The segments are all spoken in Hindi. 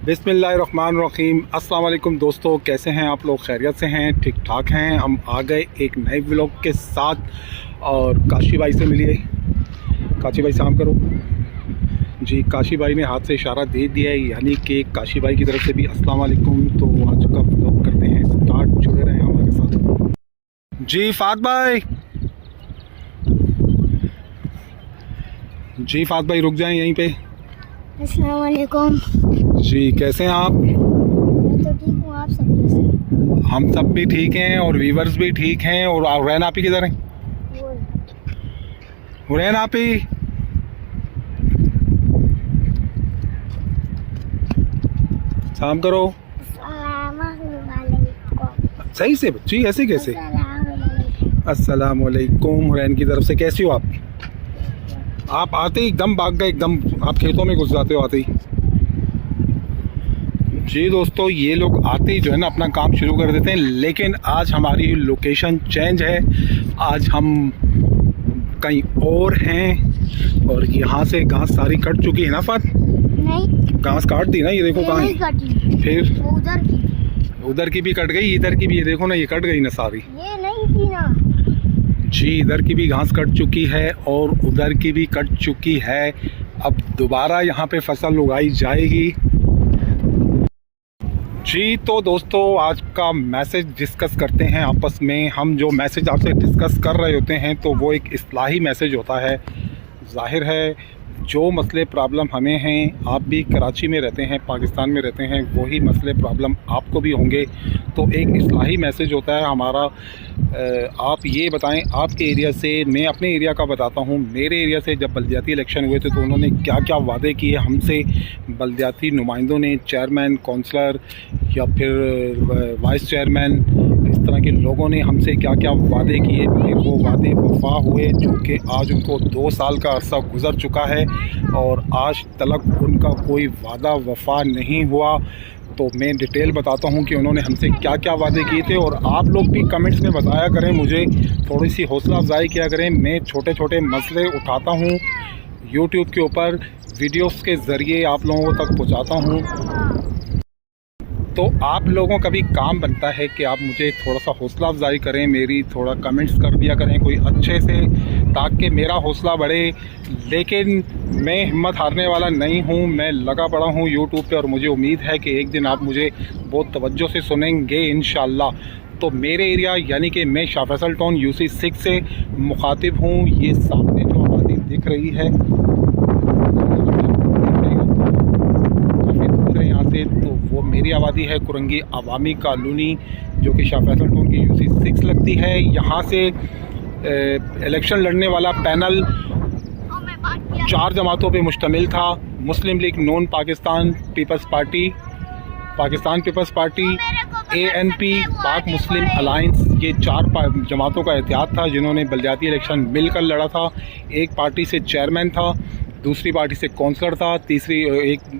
बिस्मिल्लाहिर्रहमानिर्रहीम। अस्सलाम वालेकुम दोस्तों, कैसे हैं आप लोग? खैरियत से हैं? ठीक ठाक हैं? हम आ गए एक नए व्लॉग के साथ और काशी भाई से मिलिए। काशी भाई साम करो जी। काशी भाई ने हाथ से इशारा दे दिया है, यानी कि काशी भाई की तरफ से भी अस्सलाम वालेकुम। तो आज का व्लॉग करते हैं स्टार्ट, जुड़े रहें हमारे साथ जी। फात भाई जी, फात भाई रुक जाएं यहीं पे। अस्सलाम वालेकुम जी, कैसे हैं आप? मैं तो ठीक हूँ, आप सब कैसे हैं? हम सब भी ठीक हैं और व्यूवर्स भी ठीक हैं। और हुरैन आपी किधर हैं? हुरैन आपी साम करो सही से बच्ची, ऐसे कैसे? अस्सलाम वालेकुम। हुरैन की तरफ से कैसी हो आप? आप आते ही एकदम भाग गए, एकदम आप खेतों में घुस जाते हो आते ही। जी दोस्तों, ये लोग आते ही जो है ना अपना काम शुरू कर देते हैं, लेकिन आज हमारी लोकेशन चेंज है। आज हम कहीं और हैं और यहाँ से घास सारी कट चुकी है ना फात? नहीं, घास काट दी ना, ये देखो कहाँ है। फिर उधर की भी कट गई, इधर की भी, ये देखो ना, ये कट गई ना सारी। ये नहीं थी ना जी, इधर की भी घास कट चुकी है और उधर की भी कट चुकी है। अब दोबारा यहाँ पे फसल उगाई जाएगी जी। तो दोस्तों, आज का मैसेज डिस्कस करते हैं आपस में। हम जो मैसेज आपसे डिस्कस कर रहे होते हैं तो वो एक इस्लाही मैसेज होता है। जाहिर है जो मसले प्रॉब्लम हमें हैं, आप भी कराची में रहते हैं, पाकिस्तान में रहते हैं, वही मसले प्रॉब्लम आपको भी होंगे। तो एक इस्लाही मैसेज होता है हमारा। आप ये बताएं आपके एरिया से, मैं अपने एरिया का बताता हूँ। मेरे एरिया से जब बल्दियाती इलेक्शन हुए थे तो उन्होंने क्या क्या वादे किए हमसे, बल्दियाती नुमाइंदों ने, चेयरमैन, काउंसलर या फिर वाइस चेयरमैन, इस तरह के लोगों ने हमसे क्या क्या वादे किए। फिर वो वादे वफा हुए, जो कि आज उनको 2 साल का अरसा गुज़र चुका है और आज तक उनका कोई वादा वफा नहीं हुआ। तो मैं डिटेल बताता हूँ कि उन्होंने हमसे क्या क्या वादे किए थे। और आप लोग भी कमेंट्स में बताया करें, मुझे थोड़ी सी हौसला अफजाई किया करें। मैं छोटे छोटे मसले उठाता हूँ यूट्यूब के ऊपर, वीडियोस के ज़रिए आप लोगों तक पहुँचाता हूँ। तो आप लोगों का भी काम बनता है कि आप मुझे थोड़ा सा हौसला अफजाई करें, मेरी थोड़ा कमेंट्स कर दिया करें कोई अच्छे से, ताकि मेरा हौसला बढ़े। लेकिन मैं हिम्मत हारने वाला नहीं हूं, मैं लगा पड़ा हूं यूट्यूब पे और मुझे उम्मीद है कि एक दिन आप मुझे बहुत तवज्जो से सुनेंगे इंशाल्लाह। तो मेरे एरिया यानी कि मैं शाह फैसल टाउन UC 6 से मुखातिब हूँ। ये सामने जो आबादी दिख रही है काफ़ी दूर है यहाँ से, तो वो मेरी आबादी है कुरंगी अवामी कॉलोनी, जो कि शाह फैसल टाउन की UC 6 लगती है। यहाँ से इलेक्शन लड़ने वाला पैनल 4 जमातों पे मुश्तमिल था। मुस्लिम लीग नून पाकिस्तान पीपल्स पार्टी, पाकिस्तान पीपल्स पार्टी, ANP, पाक मुस्लिम अलायंस, ये 4 जमातों का एहतियात था जिन्होंने बल्दियाती इलेक्शन मिलकर लड़ा था। एक पार्टी से चेयरमैन था, दूसरी पार्टी से काउंसलर था, तीसरी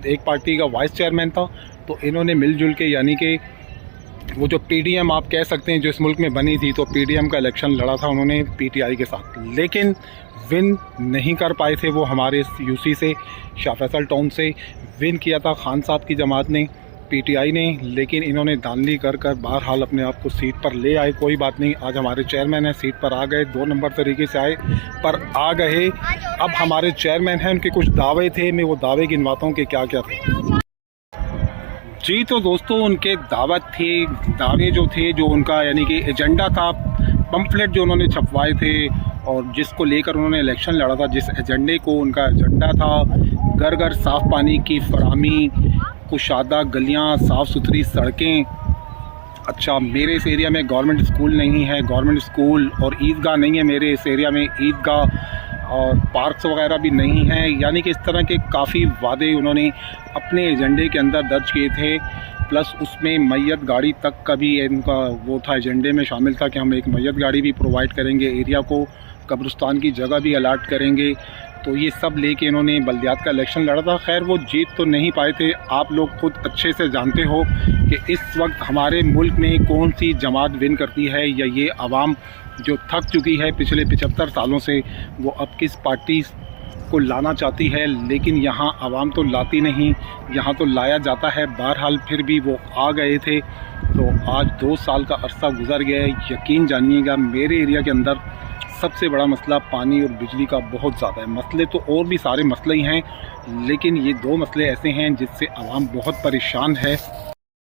एक पार्टी का वाइस चेयरमैन था। तो इन्होंने मिलजुल के, यानी कि वो जो PDM आप कह सकते हैं जो इस मुल्क में बनी थी, तो PDM का इलेक्शन लड़ा था उन्होंने PTI के साथ, लेकिन विन नहीं कर पाए थे। वो हमारे UC से, शाह फैसल टाउन से विन किया था खान साहब की जमात ने, PTI ने, लेकिन इन्होंने दानली कर बहरहाल अपने आप को सीट पर ले आए। कोई बात नहीं, आज हमारे चेयरमैन हैं, सीट पर आ गए, 2 नंबर तरीके से आए पर आ गए। अब हमारे चेयरमैन हैं, उनके कुछ दावे थे, मैं वो दावे गिनवाता हूँ कि क्या क्या थे जी। तो दोस्तों, उनके दावे जो थे, जो उनका यानी कि एजेंडा था, पम्फलेट जो उन्होंने छपवाए थे और जिसको लेकर उन्होंने इलेक्शन लड़ा था, जिस एजेंडे को, उनका एजेंडा था घर घर साफ़ पानी की फराहमी, कुशादा गलियां, साफ़ सुथरी सड़कें। अच्छा, मेरे इस एरिया में गवर्नमेंट स्कूल नहीं है, गवर्नमेंट स्कूल और ईदगाह नहीं है मेरे इस एरिया में, ईदगाह और पार्क्स वगैरह भी नहीं हैं। यानी कि इस तरह के काफ़ी वादे उन्होंने अपने एजेंडे के अंदर दर्ज किए थे। प्लस उसमें मैयत गाड़ी तक का भी इनका वो था, एजेंडे में शामिल था कि हम एक मैयत गाड़ी भी प्रोवाइड करेंगे, एरिया को कब्रिस्तान की जगह भी अलाट करेंगे। तो ये सब लेके इन्होंने बल्दियात का इलेक्शन लड़ा था। खैर वो जीत तो नहीं पाए थे। आप लोग खुद अच्छे से जानते हो कि इस वक्त हमारे मुल्क में कौन सी जमात विन करती है, या ये आवाम जो थक चुकी है पिछले 75 सालों से, वो अब किस पार्टी को लाना चाहती है, लेकिन यहाँ आवाम तो लाती नहीं, यहाँ तो लाया जाता है। बहरहाल फिर भी वो आ गए थे। तो आज 2 साल का अरसा गुजर गया है। यकीन जानिएगा मेरे एरिया के अंदर सबसे बड़ा मसला पानी और बिजली का बहुत ज़्यादा है। मसले तो और भी सारे मसले ही हैं, लेकिन ये 2 मसले ऐसे हैं जिससे आवाम बहुत परेशान है।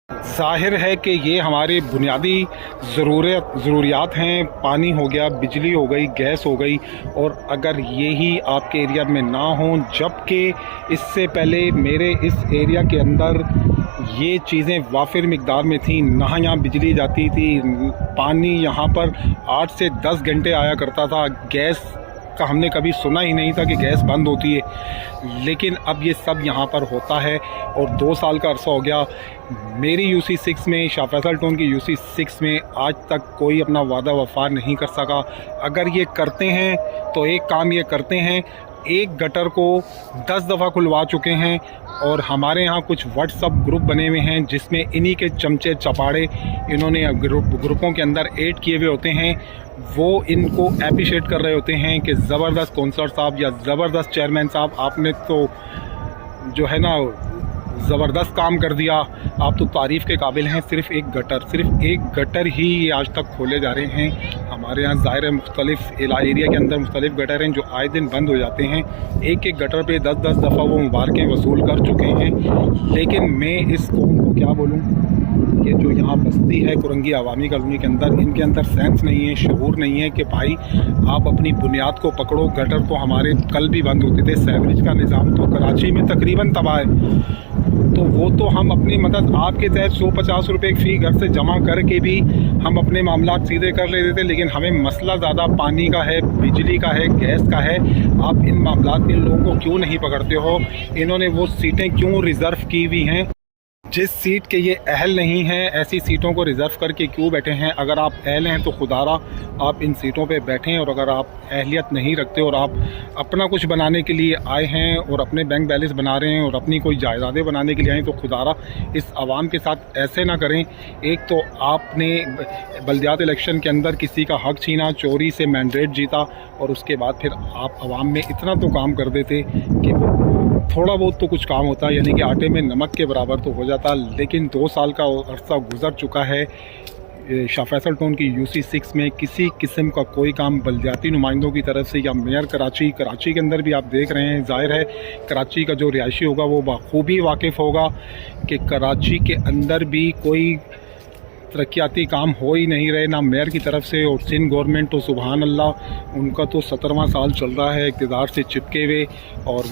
ज़ाहिर है कि ये हमारे बुनियादी ज़रूरियात हैं। पानी हो गया, बिजली हो गई, गैस हो गई, और अगर यही आपके एरिया में ना हो, जबकि इससे पहले मेरे इस एरिया के अंदर ये चीज़ें वाफिर मिकदार में थी। ना यहाँ बिजली जाती थी, पानी यहाँ पर 8 से 10 घंटे आया करता था। गैस का हमने कभी सुना ही नहीं था कि गैस बंद होती है, लेकिन अब ये सब यहाँ पर होता है। और 2 साल का अरसा हो गया। मेरी यूसी 6 में, शाह फैसल टोन की यूसी 6 में आज तक कोई अपना वादा वफा नहीं कर सका। अगर ये करते हैं तो एक काम ये करते हैं, एक गटर को 10 दफ़ा खुलवा चुके हैं, और हमारे यहाँ कुछ व्हाट्सअप ग्रुप बने हुए हैं जिसमें इन्हीं के चमचे चपाड़े इन्होंने ग्रुपों के अंदर ऐड किए हुए होते हैं। वो इनको अप्रिशिएट कर रहे होते हैं कि ज़बरदस्त कौंसलर साहब या ज़बरदस्त चेयरमैन साहब, आपने तो जो है ना ज़बरदस्त काम कर दिया, आप तो तारीफ़ के काबिल हैं। सिर्फ़ एक गटर ही ये आज तक खोले जा रहे हैं। हमारे यहाँ ज़ाहिर है मुख्तलिफ़ एरिया के अंदर मुख्तलिफ़ गटर हैं जो आए दिन बंद हो जाते हैं। एक गटर पे 10-10 दफ़ा वो मुबारकें वसूल कर चुके हैं। लेकिन मैं इस कौम को क्या बोलूँ कि जो यहाँ बस्ती है कुरंगी अवामी कॉलोनी के अंदर, इनके अंदर सेंस नहीं है, शऊर नहीं है कि भाई आप अपनी बुनियाद को पकड़ो। गटर तो हमारे कल भी बंद होते थे। सेवरेज का निज़ाम तो कराची में तकरीबन तबाह है, तो वो तो हम अपनी मदद आपके तहत 150 रुपये फ़ी घर से जमा करके भी हम अपने मामला सीधे कर लेते थे। लेकिन हमें मसला ज़्यादा पानी का है, बिजली का है, गैस का है। आप इन मामला में इन लोगों को क्यों नहीं पकड़ते हो? इन्होंने वो सीटें क्यों रिज़र्व की हुई हैं? जिस सीट के ये अहल नहीं हैं, ऐसी सीटों को रिज़र्व करके क्यों बैठे हैं? अगर आप अहल हैं तो खुदारा आप इन सीटों पे बैठें, और अगर आप अहलियत नहीं रखते और आप अपना कुछ बनाने के लिए आए हैं और अपने बैंक बैलेंस बना रहे हैं और अपनी कोई जायदादें बनाने के लिए आए, तो खुदारा इस आवाम के साथ ऐसे ना करें। एक तो आपने बल्दियात इलेक्शन के अंदर किसी का हक छीना, चोरी से मैंडेट जीता, और उसके बाद फिर आप आवाम में इतना तो काम कर देते कि वो थोड़ा बहुत तो कुछ काम होता, यानी कि आटे में नमक के बराबर तो हो जाता। लेकिन 2 साल का अरसा गुजर चुका है। शाह फैसल टोन की यूसी 6 में किसी किस्म का कोई काम बल्दियाती नुमाइंदों की तरफ से या मेयर कराची के अंदर भी आप देख रहे हैं। ज़ाहिर है कराची का जो रिहायशी होगा वो बखूबी वाकिफ़ होगा कि कराची के अंदर भी कोई तरक्याती काम हो ही नहीं रहे, ना मेयर की तरफ से। और सिंध गवर्नमेंट तो सुबहान अल्लाह, उनका तो 17वां साल चल रहा है इक़्तिदार से चिपके हुए, और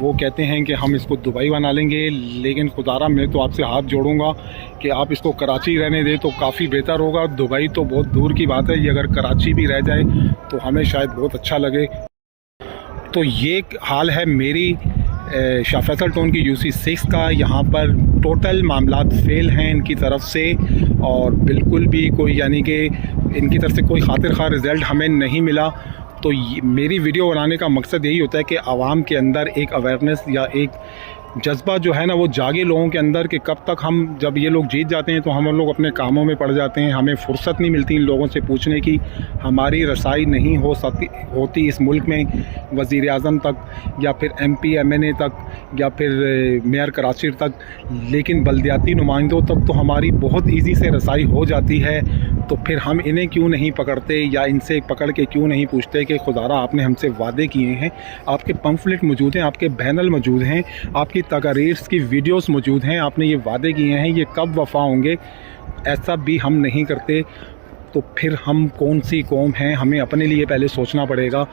वो कहते हैं कि हम इसको दुबई बना लेंगे। लेकिन खुदारा मैं तो आपसे हाथ जोड़ूंगा कि आप इसको कराची रहने दें तो काफ़ी बेहतर होगा। दुबई तो बहुत दूर की बात है, ये अगर कराची भी रह जाए तो हमें शायद बहुत अच्छा लगे। तो ये हाल है मेरी शाह फैसल टोन की यूसी 6 का। यहाँ पर टोटल मामलात फेल हैं इनकी तरफ से, और बिल्कुल भी कोई यानी कि इनकी तरफ से कोई खातिर खा रिज़ल्ट हमें नहीं मिला। तो मेरी वीडियो बनाने का मकसद यही होता है कि आवाम के अंदर एक अवेयरनेस या एक जज्बा जो है ना वो जागे लोगों के अंदर, कि कब तक हम, जब ये लोग जीत जाते हैं तो हम लोग अपने कामों में पड़ जाते हैं, हमें फुर्सत नहीं मिलती इन लोगों से पूछने की। हमारी रसाई नहीं होती इस मुल्क में वज़ीर आज़म तक या फिर MP MNA तक या फिर मेयर कराची तक, लेकिन बल्दियाती नुमाइंदों तक तो हमारी बहुत ईजी से रसाई हो जाती है। तो फिर हम इन्हें क्यों नहीं पकड़ते या इनसे पकड़ के क्यों नहीं पूछते कि खुदारा आपने हमसे वादे किए हैं, आपके पम्फलेट मौजूद हैं, आपके बैनर मौजूद हैं, आपकी तकारीर की वीडियोस मौजूद हैं, आपने ये वादे किए हैं, ये कब वफ़ा होंगे? ऐसा भी हम नहीं करते। तो फिर हम कौन सी कौम हैं? हमें अपने लिए पहले सोचना पड़ेगा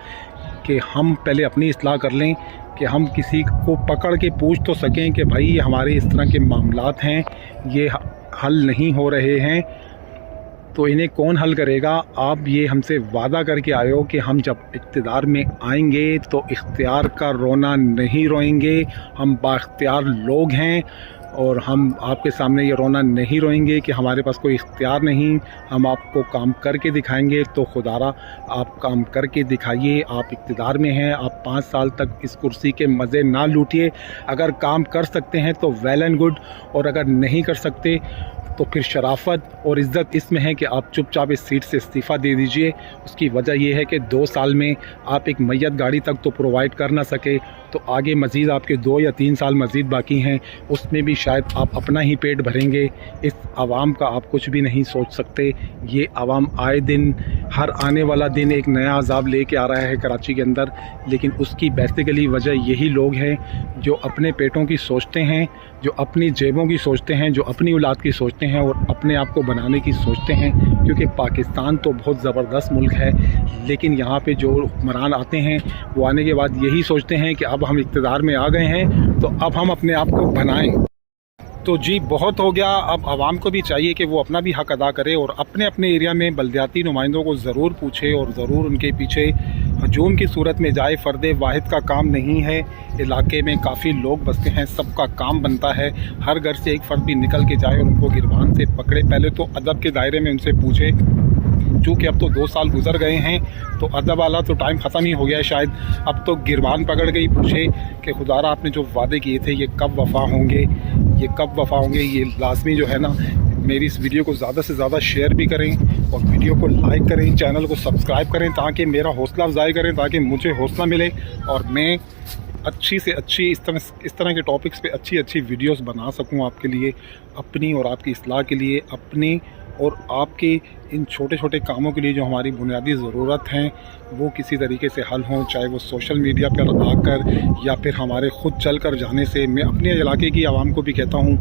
कि हम पहले अपनी इस्लाह कर लें, कि हम किसी को पकड़ के पूछ तो सकें कि भाई ये हमारे इस तरह के मामलात हैं, ये हल नहीं हो रहे हैं, तो इन्हें कौन हल करेगा? आप ये हमसे वादा करके आए हो कि हम जब इक़्तिदार में आएंगे तो इख्तियार का रोना नहीं रोएंगे, हम बाख्तियार लोग हैं और हम आपके सामने ये रोना नहीं रोएंगे कि हमारे पास कोई इख्तियार नहीं, हम आपको काम करके दिखाएंगे। तो खुदारा आप काम करके दिखाइए। आप इक़्तिदार में हैं, आप 5 साल तक इस कुर्सी के मज़े ना लूटिए। अगर काम कर सकते हैं तो वेल एंड गुड, और अगर नहीं कर सकते तो फिर शराफत और इज़्ज़त इसमें है कि आप चुपचाप इस सीट से इस्तीफ़ा दे दीजिए। उसकी वजह यह है कि 2 साल में आप एक मैयत गाड़ी तक तो प्रोवाइड कर ना सके, तो आगे मज़ीद आपके 2 या 3 साल मज़ीद बाकी हैं, उसमें भी शायद आप अपना ही पेट भरेंगे। इस आवाम का आप कुछ भी नहीं सोच सकते। ये आवाम आए दिन, हर आने वाला दिन एक नया अजाब लेके आ रहा है कराची के अंदर, लेकिन उसकी बेसिकली वजह यही लोग हैं जो अपने पेटों की सोचते हैं, जो अपनी जेबों की सोचते हैं, जो अपनी औलाद की सोचते हैं और अपने आप को बनाने की सोचते हैं। क्योंकि पाकिस्तान तो बहुत ज़बरदस्त मुल्क है, लेकिन यहाँ पे जो हुक्मरान आते हैं वो आने के बाद यही सोचते हैं कि अब हम इक़्तिदार में आ गए हैं तो अब हम अपने आप को बनाएं। तो जी बहुत हो गया, अब आवाम को भी चाहिए कि वो अपना भी हक़ अदा करे और अपने अपने एरिया में बल्दियाती नुमाइंदों को ज़रूर पूछे और ज़रूर उनके पीछे हजूम की सूरत में जाए। फ़र्द वाहिद का काम नहीं है, इलाके में काफ़ी लोग बसते हैं, सबका काम बनता है हर घर से एक फ़र्द भी निकल के जाए और उनको गिरबान से पकड़े। पहले तो अदब के दायरे में उनसे पूछे, चूँकि अब तो 2 साल गुजर गए हैं तो अदब वाला तो टाइम ख़त्म ही हो गया है शायद। अब तो गिरबान पकड़ के ही पूछे कि खुदारा आपने जो वादे किए थे ये कब वफ़ा होंगे, ये कब वफ़ा होंगे। ये लाजमी जो है ना, मेरी इस वीडियो को ज़्यादा से ज़्यादा शेयर भी करें और वीडियो को लाइक करें, चैनल को सब्सक्राइब करें ताकि मेरा हौसला अफजाई करें, ताकि मुझे हौसला मिले और मैं अच्छी से अच्छी इस तरह के टॉपिक्स पे अच्छी वीडियोस बना सकूं आपके लिए, अपनी और आपकी इस्लाह के लिए, अपनी और आपके इन छोटे छोटे कामों के लिए जो हमारी बुनियादी ज़रूरत हैं वो किसी तरीके से हल हों, चाहे वो सोशल मीडिया पर आकर या फिर हमारे ख़ुद चल कर जाने से। मैं अपने इलाके की आवाम को भी कहता हूँ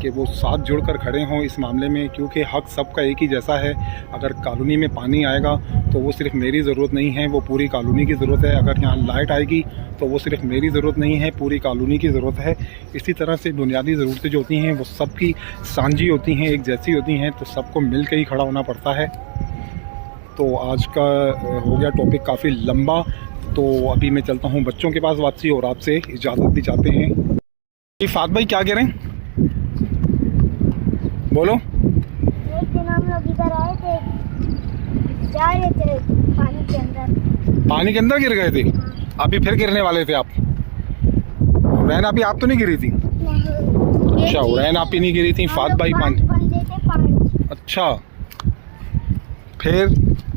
कि वो साथ जुड़कर खड़े हों इस मामले में, क्योंकि हक़ सबका एक ही जैसा है। अगर कॉलोनी में पानी आएगा तो वो सिर्फ़ मेरी ज़रूरत नहीं है, वो पूरी कॉलोनी की ज़रूरत है। अगर यहाँ लाइट आएगी तो वो सिर्फ़ मेरी ज़रूरत नहीं है, पूरी कॉलोनी की ज़रूरत है। इसी तरह से बुनियादी ज़रूरतें जो होती हैं वो सबकी सांझी होती हैं, एक जैसी होती हैं, तो सबको मिल के ही खड़ा होना पड़ता है। तो आज का हो गया टॉपिक काफ़ी लंबा, तो अभी मैं चलता हूँ बच्चों के पास वापसी और आपसे इजाज़त भी चाहते हैं। जी फात भाई क्या कह रहे हैं, बोलो। एक दिन हम लोग इधर आए थे, जा रहे थे पानी के अंदर। पानी के अंदर गिर गए थे? अभी फिर गिरने वाले थे आप? रैन आपी आप तो नहीं गिरी थी? नहीं। अच्छा रैन आपी नहीं गिरी थी, फात भाई पानी। अच्छा फिर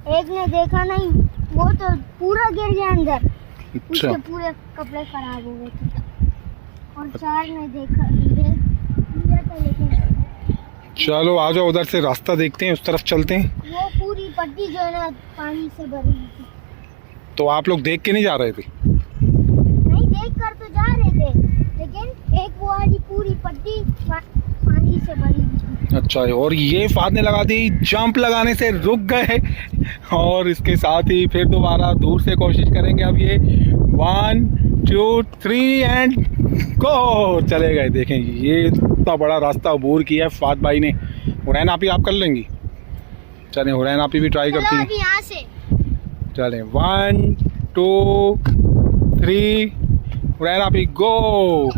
एक ने देखा नहीं, वो तो पूरा गिर गया अंदर। अच्छा उसके पूरे कपड़े खराब हो गए थे और 4 ने देखा लेकिन चलो आ जाओ, उधर से रास्ता देखते हैं, उस तरफ चलते हैं। वो पूरी पट्टी जो है ना पानी से भरी हुई थी। तो आप लोग देख के नहीं जा रहे थे? नहीं, देख कर तो जा रहे थे, लेकिन एक वो वाली पूरी पट्टी पानी से भरी हुई थी। अच्छा, और ये फात ने लगा दी, जंप लगाने से रुक गए और इसके साथ ही फिर दोबारा दूर से कोशिश करेंगे। अब ये 1 2 3 एंड गो, चले गए। देखें ये इतना बड़ा रास्ता अबूर किया है फात भाई ने। हुरैन आपी आप कर लेंगी? चलें हुरैन आपी भी ट्राई करती हैं। अभी यहाँ से चलें 1 2 3, हुरैन आपी गो।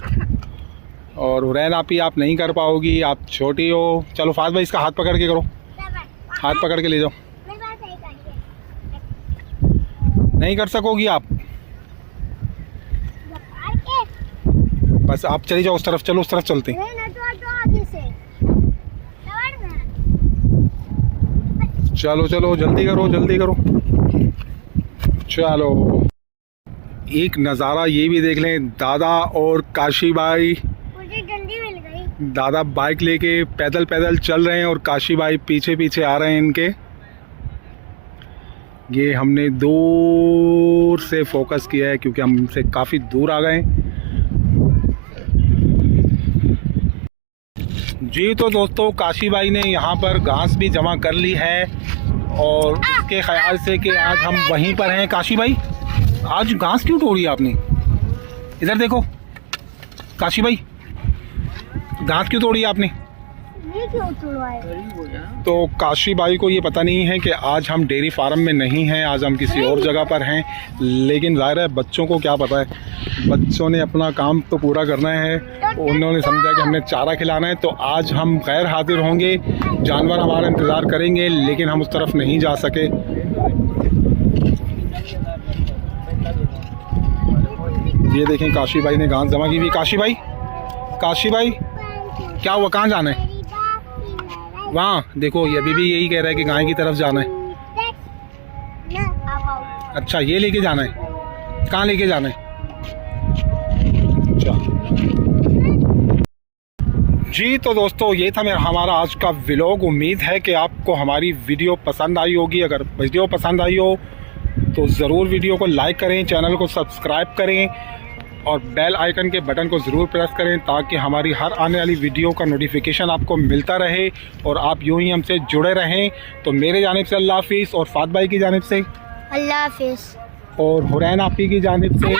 और हुरैन आपी आप नहीं कर पाओगी, आप छोटी हो। चलो फात भाई इसका हाथ पकड़ के करो, हाथ पकड़ के ले जाओ। नहीं कर सकोगी आप, बस आप चली जाओ उस तरफ, चलो उस तरफ चलते हैं। चलो चलो जल्दी करो जल्दी करो। चलो एक नज़ारा ये भी देख लें, दादा और काशी भाई। मुझे डंडी मिल गई। दादा बाइक लेके पैदल पैदल चल रहे हैं और काशी भाई पीछे पीछे आ रहे हैं इनके। ये हमने दूर से फोकस किया है क्योंकि हम इनसे काफ़ी दूर आ गए। जी तो दोस्तों काशी भाई ने यहाँ पर घास भी जमा कर ली है और उसके ख्याल से कि आज हम वहीं पर हैं। काशी भाई आज घास क्यों तोड़ी आपने? इधर देखो काशी भाई, घास क्यों तोड़ी आपने? ये क्यों तोड़वाए? तो काशी भाई को ये पता नहीं है कि आज हम डेयरी फार्म में नहीं हैं, आज हम किसी और जगह पर हैं। लेकिन ज़ाहिर है बच्चों को क्या पता है, बच्चों ने अपना काम तो पूरा करना है। उन्होंने समझा कि हमने चारा खिलाना है, तो आज हम गैर हाजिर होंगे, जानवर हमारा इंतज़ार करेंगे, लेकिन हम उस तरफ नहीं जा सके। ये देखें काशी भाई ने घास जमा की हुई। काशी भाई क्या हुआ, कहाँ जाना है? वहाँ देखो, ये अभी भी यही कह रहा है कि गाय की तरफ जाना है। अच्छा, ये लेके जाना है, कहाँ लेके जाना है? अच्छा जी, तो दोस्तों ये था हमारा आज का व्लॉग। उम्मीद है कि आपको हमारी वीडियो पसंद आई होगी। अगर वीडियो पसंद आई हो तो ज़रूर वीडियो को लाइक करें, चैनल को सब्सक्राइब करें और बेल आइकन के बटन को ज़रूर प्रेस करें ताकि हमारी हर आने वाली वीडियो का नोटिफिकेशन आपको मिलता रहे और आप यूं ही हमसे जुड़े रहें। तो मेरे जानिब से अल्लाह हाफिज़ और फात भाई की जानिब से अल्लाह हाफिज़ और हुरैन आपी की जानिब से